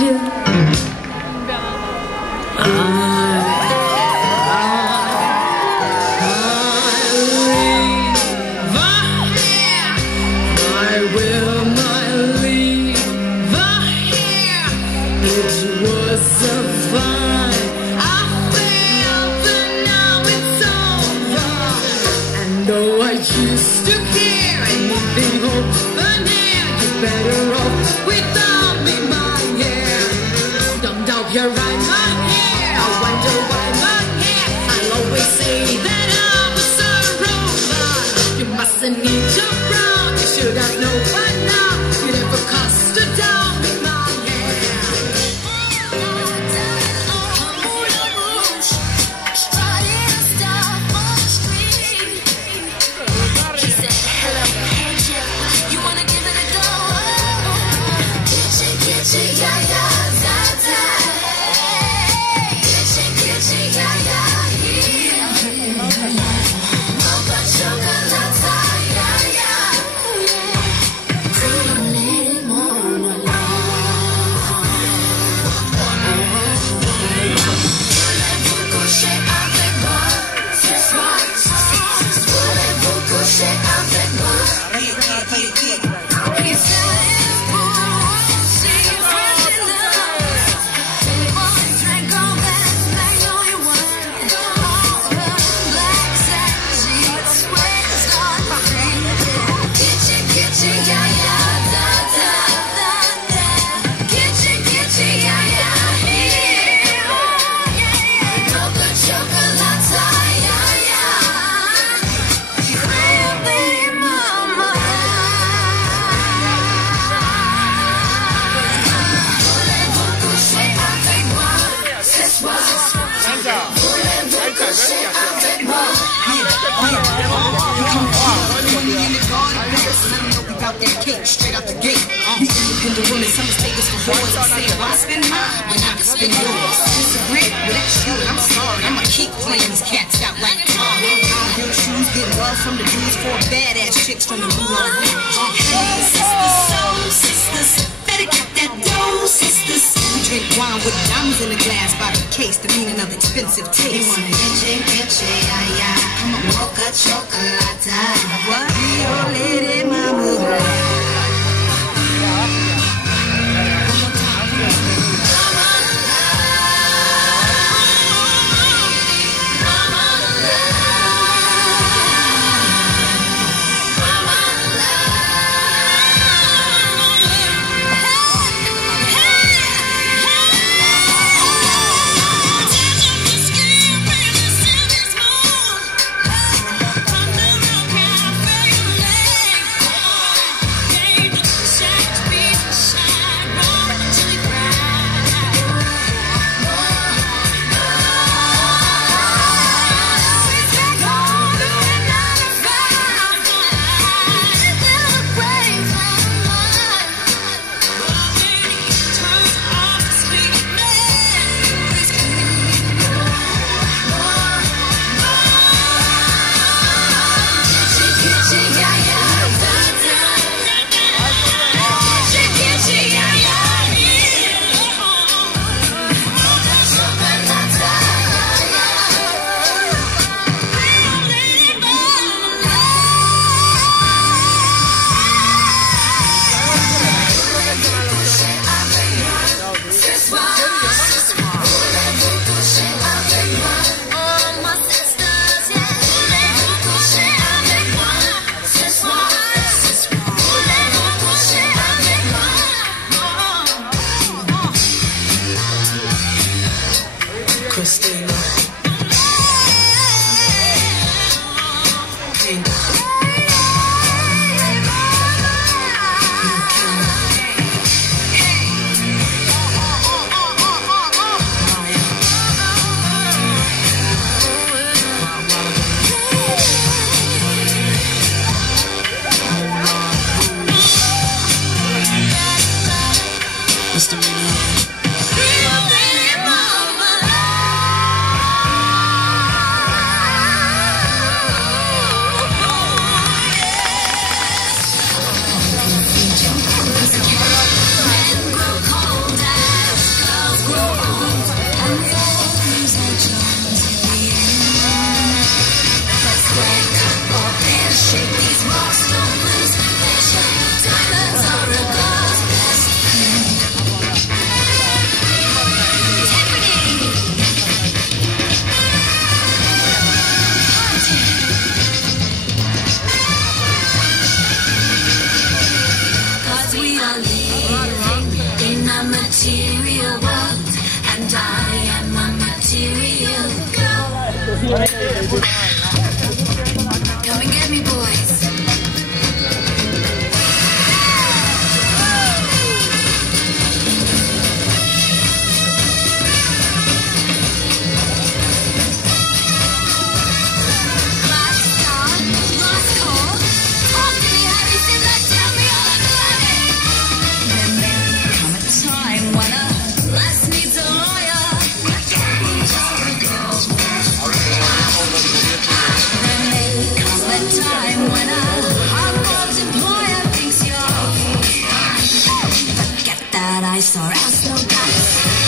you. Used to care anything open air. You're better off without me, my hair. Don't doubt you're right, my hair. I wonder why my hair. I'll always say that I was a robot. You mustn't need to frown. You should have known by now. You never cost a down with my hair. Straight out the gate. The independent women, some mistake us for boys. I say, if I spend mine, then I can spend yours. Disagree, but that's you, and I'm sorry. I'ma keep playing these cats out like Tom. High heel shoes, getting love from the dudes, for badass chicks from the Moulin Rouge. Hey, sisters, soul sisters, better get that dough, sisters. We drink wine with diamonds in the glass by the case, the meaning of expensive taste. You want an enche, ay, ay. I'm a mocha chocolate. What? Rio Lady Mama. Christina. Mr. Come and get me, boys. Or else no guts.